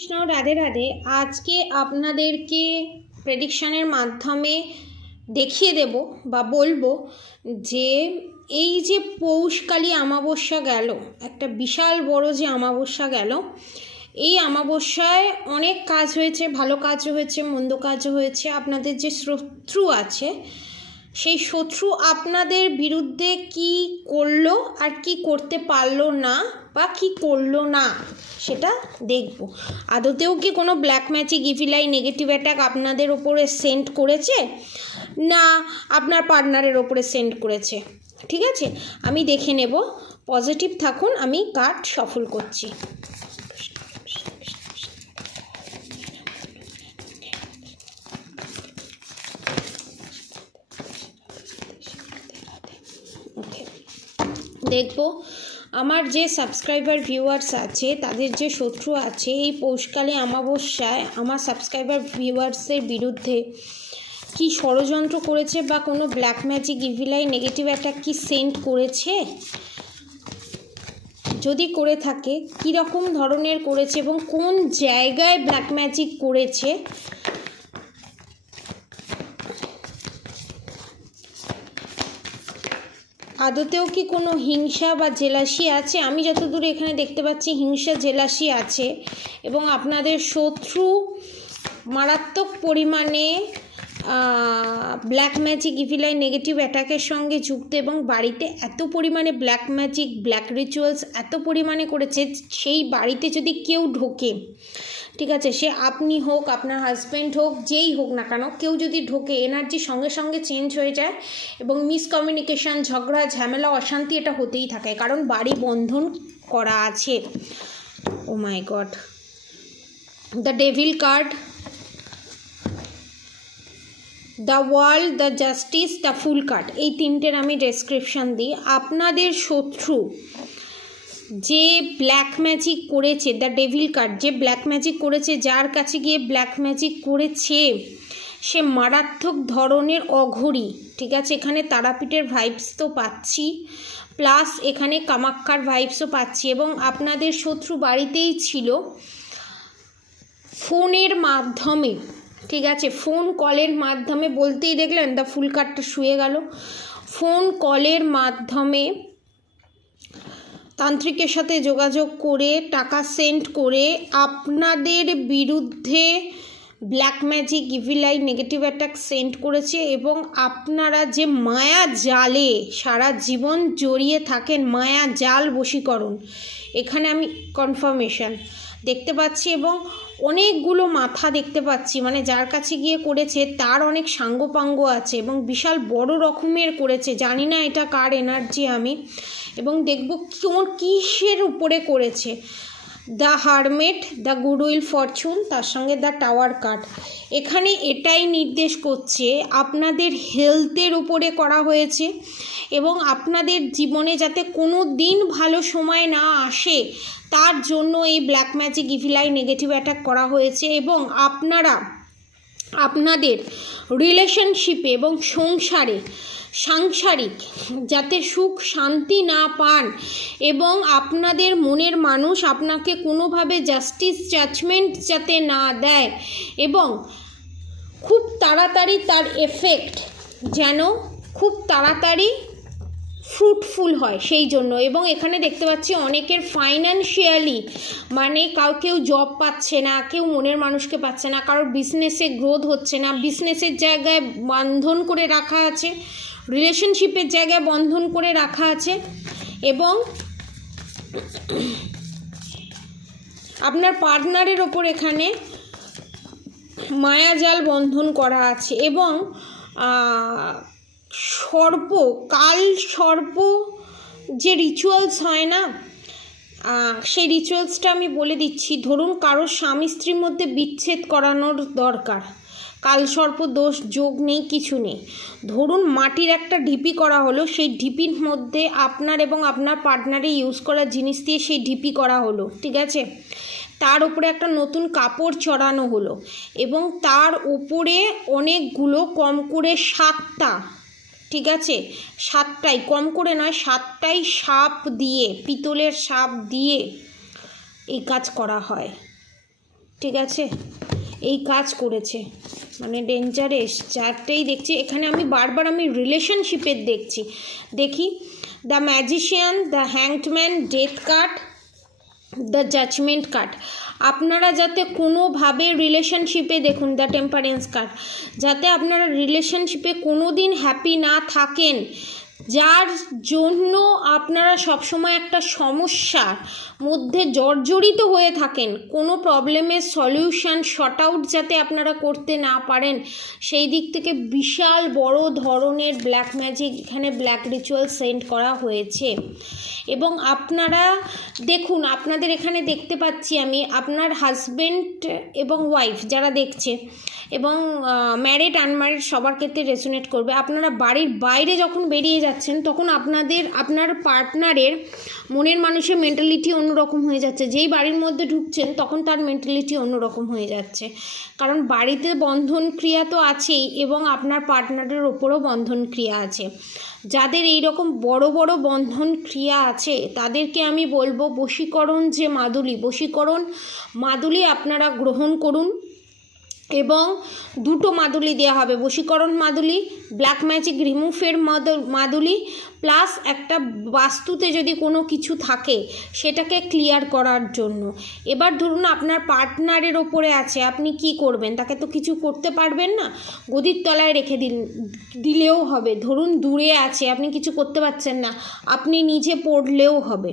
কৃষ্ণ রাধে রাধে। আজকে আপনাদেরকে প্রেডিকশানের মাধ্যমে দেখিয়ে দেব বা বলবো যে এই যে পৌষকালী অমাবস্যা গেল, একটা বিশাল বড় যে অমাবস্যা গেল, এই অমাবস্যায় অনেক কাজ হয়েছে, ভালো কাজও হয়েছে, মন্দ কাজও হয়েছে। আপনাদের যে শত্রু আছে সেই শত্রু আপনাদের বিরুদ্ধে কি করলো আর কি করতে পারলো না বা কি করলো না সেটা দেখব। আদতেও কি কোনো black magic, evil I, negative attack আপনাদের ওপরে সেন্ড করেছে না আপনার পার্টনারের ওপরে সেন্ড করেছে, ঠিক আছে? আমি দেখে নেব। পজিটিভ থাকুন, আমি কার্ড সফল করছি। দেখব আমার যে সাবস্ক্রাইবার ভিউয়ার্স আছে তাদের যে শত্রু আছে এই পৌষকালে অমাবস্যায় আমার সাবস্ক্রাইবার ভিউয়ার্সের বিরুদ্ধে কি ষড়যন্ত্র করেছে বা কোনো black magic, evil I, negative attack কি সেন্ড করেছে, যদি করে থাকে কীরকম ধরনের করেছে এবং কোন জায়গায় ব্ল্যাক ম্যাজিক করেছে। আদতেও কি কোনো হিংসা বা জেলাসি আছে? আমি যতদূর এখানে দেখতে পাচ্ছি হিংসা জেলাসি আছে এবং আপনাদের শত্রু মারাত্মক পরিমাণে black magic, evil I, negative অ্যাটাকের সঙ্গে যুক্ত এবং বাড়িতে এত পরিমাণে ব্ল্যাক ম্যাজিক, ব্ল্যাক রিচুয়ালস এত পরিমাণে করেছে, সেই বাড়িতে যদি কেউ ঢোকে, ঠিক আছে, সে আপনি হোক, আপনার হাজব্যান্ড হোক, যেই হোক না কেন, কেউ যদি ঢোকে এনার্জি সঙ্গে সঙ্গে চেঞ্জ হয়ে যায় এবং মিসকমিউনিকেশান, ঝগড়া, ঝামেলা, অশান্তি এটা হতেই থাকে, কারণ বাড়ি বন্ধন করা আছে। Oh my god, the devil card, the world, the justice, the fool card, এই তিনটের আমি ডেসক্রিপশান দিই। আপনাদের শত্রু যে ব্ল্যাক ম্যাজিক করেছে, দ্য ডেভিল কার্ড, যে ব্ল্যাক ম্যাজিক করেছে, যার কাছে গিয়ে ব্ল্যাক ম্যাজিক করেছে সে মারাত্মক ধরনের অঘরী, ঠিক আছে? এখানে তারাপীঠের ভাইবস তো পাচ্ছি, প্লাস এখানে কামাক্কার ভাইবসও পাচ্ছি এবং আপনাদের শত্রু বাড়িতেই ছিল ফোনের মাধ্যমে, ঠিক আছে, ফোন কলের মাধ্যমে, বলতেই দেখলেন দ্য ফুল কার্ডটা শুয়ে গেল। ফোন কলের মাধ্যমে তান্ত্রিকের সাথে যোগাযোগ করে টাকা সেন্ড করে আপনাদের বিরুদ্ধে black magic, evil I, negative attack send করেছে এবং আপনারা যে মায়া জালে সারা জীবন জড়িয়ে থাকেন, মায়া জাল বশীকরণ, এখানে আমি কনফার্মেশন দেখতে পাচ্ছি এবং অনেকগুলো মাথা দেখতে পাচ্ছি, মানে যার কাছে গিয়ে করেছে তার অনেক সাঙ্গপাঙ্গ আছে এবং বিশাল বড় রকমের করেছে, জানি না এটা কার এনার্জি আমি, এবং দেখব কোন কিসের উপরে করেছে। The hermit, the goodwill Fortune, তার সঙ্গে দ্য টাওয়ার কার্ড, এখানে এটাই নির্দেশ করছে আপনাদের হেলথের উপরে করা হয়েছে এবং আপনাদের জীবনে যাতে কোনো দিন ভালো সময় না আসে তার জন্য এই black magic, evil I, negative attack করা হয়েছে এবং আপনারা আপনাদের রিলেশনশিপে এবং সাংসারিক যাতে সুখ শান্তি না পান এবং আপনাদের মনের মানুষ আপনাকে কোনোভাবে জাস্টিস, জাজমেন্ট যাতে না দেয় এবং খুব তাড়াতাড়ি তার এফেক্ট যেন খুব তাড়াতাড়ি ফ্রুটফুল হয় সেই জন্য। এবং এখানে দেখতে পাচ্ছি অনেকের ফাইন্যান্সিয়ালি, মানে কেউ জব পাচ্ছে না, কেউ মনের মানুষকে পাচ্ছে না, কারোর বিজনেসে গ্রোথ হচ্ছে না, বিজনেসের জায়গায় বন্ধন করে রাখা আছে, রিলেশনশিপের জায়গায় বন্ধন করে রাখা আছে এবং আপনার পার্টনারের ওপর এখানে মায়াজাল বন্ধন করা আছে এবং কাল সর্প যে রিচুয়ালস হয় না, সেই রিচুয়ালসটা আমি বলে দিচ্ছি। ধরুন কারোর স্বামী স্ত্রীর মধ্যে বিচ্ছেদ করানোর দরকার, কালসর্প দোষ যোগ নেই, কিছু নেই, ধরুন মাটির একটা ঢিপি করা হলো, সেই ঢিপির মধ্যে আপনার এবং আপনার পার্টনারে ইউজ করা জিনিস দিয়ে সেই ঢিপি করা হলো, ঠিক আছে, তার উপরে একটা নতুন কাপড় চড়ানো হলো এবং তার উপরে অনেকগুলো, কম করে 7টা, ঠিক আছে, 7টাই, কম করে নয় 7টাই সাপ দিয়ে, পিতলের সাপ দিয়ে এই কাজ করা হয়। ঠিক আছে, এই কাজ করেছে, মানে ডেঞ্জারাস চারটেই দেখছি এখানে। আমি বারবার আমি রিলেশনশিপের দেখি the magician, the hanged man, death card, the judgement card. আপনারা যাতে কোনোভাবে রিলেশনশিপে, দেখুন দ্য টেম্পারেন্স কার্ড, যাতে আপনারা রিলেশনশিপে কোনো দিন হ্যাপি না থাকেন, যার জন্য আপনারা সবসময় একটা সমস্যার মধ্যে জর্জরিত হয়ে থাকেন, কোনো প্রবলেমের সলিউশন শর্ট আউট যাতে আপনারা করতে না পারেন, সেই দিক থেকে বিশাল বড় ধরনের ব্ল্যাক ম্যাজিক, এখানে ব্ল্যাক রিচুয়াল সেন্ড করা হয়েছে। এবং আপনারা দেখুন, আপনাদের এখানে দেখতে পাচ্ছি আমি, আপনার হাজব্যান্ড এবং ওয়াইফ যারা দেখছে, এবং ম্যারিড আনম্যারিড সবার ক্ষেত্রে রেজোনেট করবে। আপনারা বাড়ির বাইরে যখন বেরিয়ে যাচ্ছেন তখন আপনার পার্টনারের মনের মানুষের মেন্টালিটি অন্যরকম হয়ে যাচ্ছে। যেই বাড়ির মধ্যে ঢুকছেন তখন তার মেন্টালিটি অন্যরকম হয়ে যাচ্ছে, কারণ বাড়িতে বন্ধন ক্রিয়া তো আছেই এবং আপনার পার্টনারের ওপরও বন্ধন ক্রিয়া আছে। যাদের এই রকম বড় বড় বন্ধন ক্রিয়া আছে তাদেরকে আমি বলবো বশীকরণ যে বশীকরণ মাদুলি আপনারা গ্রহণ করুন, এবং দুটো মাদুলি দেওয়া হবে, বশীকরণ মাদুলি, ব্ল্যাক ম্যাজিক রিমুভের মাদুলি, প্লাস একটা বাস্তুতে যদি কোনো কিছু থাকে সেটাকে ক্লিয়ার করার জন্য। এবার ধরুন আপনার পার্টনারের ওপরে আছে, আপনি কি করবেন? তাকে তো কিছু করতে পারবেন না, গদির তলায় রেখে দিলেও হবে। ধরুন দূরে আছে, আপনি কিছু করতে পারছেন না, আপনি নিজে পড়লেও হবে।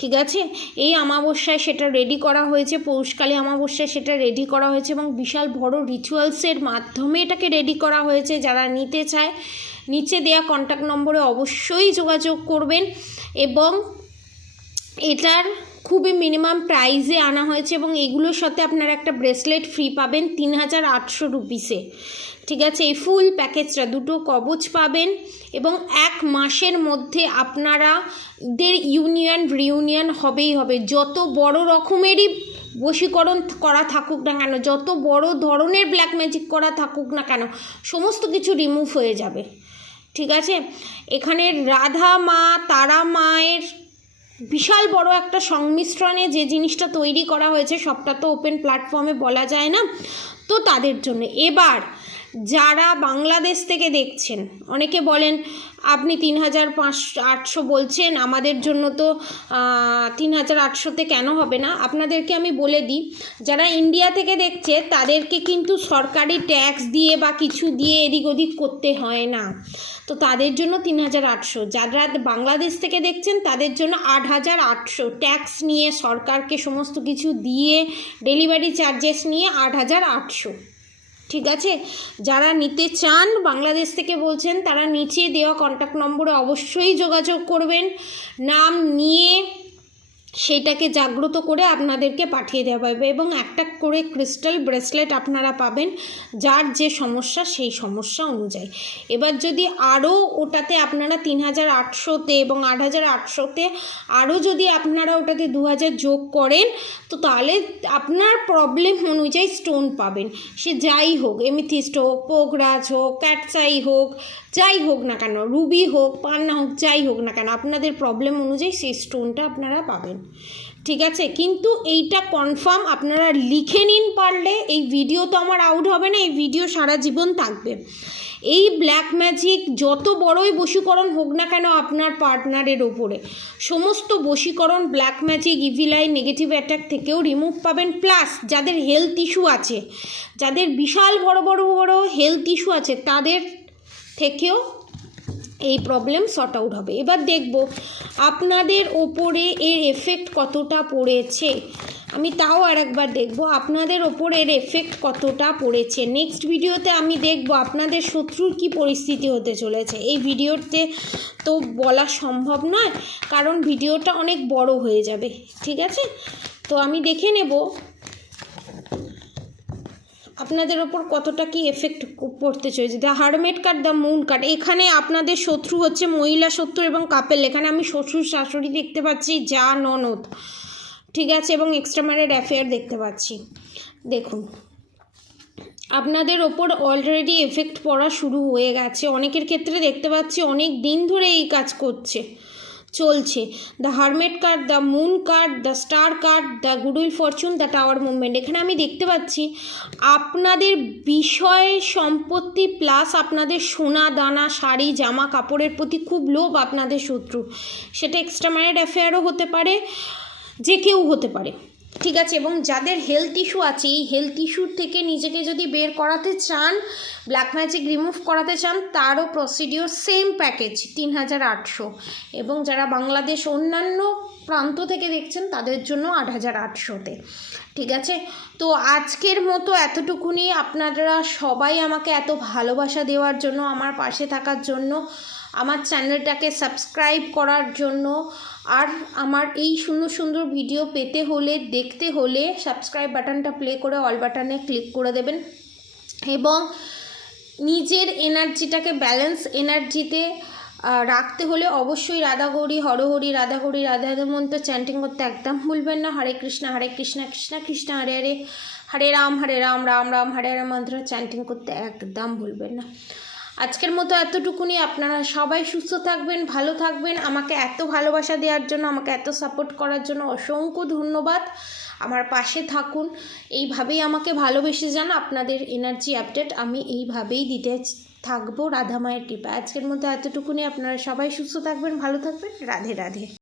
ঠিক আছে, এই অমাবস্যায় সেটা রেডি করা হয়েছে, পৌষকালী অমাবস্যায় সেটা রেডি করা হয়েছে এবং বিশাল বড় রিচুয়ালসের মাধ্যমে এটাকে রেডি করা হয়েছে। যারা নিতে চায় নিচে দেয়া কন্ট্যাক্ট নম্বরে অবশ্যই যোগাযোগ করবেন, এবং এটার খুবই মিনিমাম প্রাইসে আনা হয়েছে, এবং এগুলোর সাথে আপনারা একটা ব্রেসলেট ফ্রি পাবেন 3800 রুপিসে। ঠিক আছে, এই ফুল প্যাকেজটা, দুটো কবচ পাবেন, এবং 1 মাসের মধ্যে আপনারাদের রিউনিয়ন হবেই হবে। যত বড় রকমেরই বশীকরণ করা থাকুক না কেন, যত বড় ধরনের ব্ল্যাক ম্যাজিক করা থাকুক না কেন, সমস্ত কিছু রিমুভ হয়ে যাবে। ঠিক আছে, এখানে রাধা মা, তারা মায়ের বিশাল বড় একটা সংমিশ্রণে যে জিনিসটা তৈরি করা হয়েছে, সবটা তো ওপেন প্ল্যাটফর্মে বলা যায় না, তো তাদের জন্য। এবার যারা বাংলাদেশ থেকে দেখছেন, অনেকে বলেন আপনি 3800 বলছেন, আমাদের জন্য তো 3800-তে কেন হবে না? আপনাদেরকে আমি বলে দিই, যারা ইন্ডিয়া থেকে দেখছে তাদেরকে কিন্তু সরকারি ট্যাক্স দিয়ে বা কিছু দিয়ে এদিক ওদিক করতে হয় না, তো তাদের জন্য 3800। যারা বাংলাদেশ থেকে দেখছেন তাদের জন্য 8800, ট্যাক্স নিয়ে সরকারকে সমস্ত কিছু দিয়ে ডেলিভারি চার্জেস নিয়ে 8800। ঠিক আছে, যারা নিতে চান বাংলাদেশ থেকে বলছেন, তারা নিচে দেওয়া কন্ট্যাক্ট নম্বরে অবশ্যই যোগাযোগ করবেন, নাম নিয়ে সেটাকে জাগ্রত করে আপনাদেরকে পাঠিয়ে দেওয়া হবে, এবং একটা করে ক্রিস্টাল ব্রেসলেট আপনারা পাবেন যার যে সমস্যা সেই সমস্যা অনুযায়ী। এবার যদি আরও ওটাতে আপনারা 3800-তে এবং 8800-তে আরও যদি আপনারা ওটাতে 2000 যোগ করেন, তো তাহলে আপনার প্রবলেম অনুযায়ী স্টোন পাবেন। সে যাই হোক, এমিথিস্ট হোক, পোগরাজ হোক, ক্যাটসাই হোক, যাই হোক না কেন, রুবি হোক, পান্না হোক, যাই হোক না কেন, আপনাদের প্রবলেম অনুযায়ী সেই স্টোনটা আপনারা পাবেন। ঠিক আছে, কিন্তু এইটা কনফার্ম আপনারা লিখে নিন পারলে। এই ভিডিও তো আমার আউট হবে না, এই ভিডিও সারা জীবন থাকবে। এই ব্ল্যাক ম্যাজিক যত বড়ই বশীকরণ হোক না কেন আপনার পার্টনারের ওপরে, সমস্ত বশীকরণ black magic, evil I, negative attack থেকেও রিমুভ পাবেন। প্লাস যাদের হেলথ ইস্যু আছে, যাদের বিশাল বড় বড় বড় হেলথ ইস্যু আছে, তাদের থেকেও এই প্রবলেম সর্ট আউট হবে। এবার দেখব আপনাদের ওপরে এর এফেক্ট কতটা পড়েছে, আমি তাও আরেকবার দেখব আপনাদের ওপরে এর এফেক্ট কতটা পড়েছে। নেক্সট ভিডিওতে আমি দেখব আপনাদের শত্রুর কি পরিস্থিতি হতে চলেছে। এই ভিডিওতে তো বলা সম্ভব নয়, কারণ ভিডিওটা অনেক বড় হয়ে যাবে। ঠিক আছে, তো আমি দেখে নেব আপনাদের ওপর কতটা কি এফেক্ট পড়তে চলেছে। The hermit card, the moon card, এখানে আপনাদের শত্রু হচ্ছে মহিলা শত্রু এবং কাপেল। এখানে আমি শ্বশুর শাশুড়ি দেখতে পাচ্ছি, যা ননদ, ঠিক আছে, এবং এক্সট্রা ম্যারিড অ্যাফেয়ার দেখতে পাচ্ছি। দেখুন আপনাদের ওপর অলরেডি এফেক্ট পড়া শুরু হয়ে গেছে। অনেকের ক্ষেত্রে দেখতে পাচ্ছি অনেক দিন ধরে এই কাজ করছে, চলছে। The hermit card, the moon card, the star card, the goodwill Fortune, the tower movement. এখানে আমি দেখতে পাচ্ছি আপনাদের বিষয় সম্পত্তি প্লাস আপনাদের সোনা দানা শাড়ি জামা কাপড়ের প্রতি খুব লোভ আপনাদের শত্রু। সেটা এক্সট্রা ম্যারিড অ্যাফেয়ারও হতে পারে, যে কেউ হতে পারে, ঠিক আছে। এবং যাদের হেলথ ইস্যু আছে, এই হেলথ ইস্যুর থেকে নিজেকে যদি বের করাতে চান, ব্ল্যাক ম্যাজিক রিমুভ করাতে চান, তারও প্রসিডিওর সেম প্যাকেজ 3800। এবং যারা বাংলাদেশ অন্যান্য প্রান্ত থেকে দেখছেন তাদের জন্য 8800-তে, ঠিক আছে। তো আজকের মতো এতটুকুনি। আপনারা সবাই আমাকে এত ভালোবাসা দেওয়ার জন্য, আমার পাশে থাকার জন্য, আমার চ্যানেলটাকে সাবস্ক্রাইব করার জন্য, আর আমার এই সুন্দর সুন্দর ভিডিও পেতে হলে, দেখতে হলে সাবস্ক্রাইব বাটনটা প্লে করে অল বাটনে ক্লিক করে দেবেন। এবং নিজের এনার্জিটাকে ব্যালেন্স এনার্জিতে রাখতে হলে অবশ্যই রাধা গৌরী হরহরি, রাধা গৌরী রাধা রাধা মন্ত্র চ্যান্টিং করতে একদম ভুলবেন না। হরে কৃষ্ণ কৃষ্ণ কৃষ্ণ হরে হরে, হরে রাম রাম রাম হরে হরে মন্ত্র চ্যান্টিং করতে একদম ভুলবেন না। আজকের মতো এতটুকুনি। আপনারা সবাই সুস্থ থাকবেন, ভালো থাকবেন। আমাকে এত ভালোবাসা দেওয়ার জন্য, আমাকে এত সাপোর্ট করার জন্য অসংখ্য ধন্যবাদ। আমার পাশে থাকুন, এইভাবেই আমাকে ভালোবেসে যান। আপনাদের এনার্জি আপডেট আমি এইভাবেই দিতে থাকবো রাধা মায়ের কৃপা। আজকের মতো এতটুকুনি। আপনারা সবাই সুস্থ থাকবেন, ভালো থাকবেন। রাধে রাধে।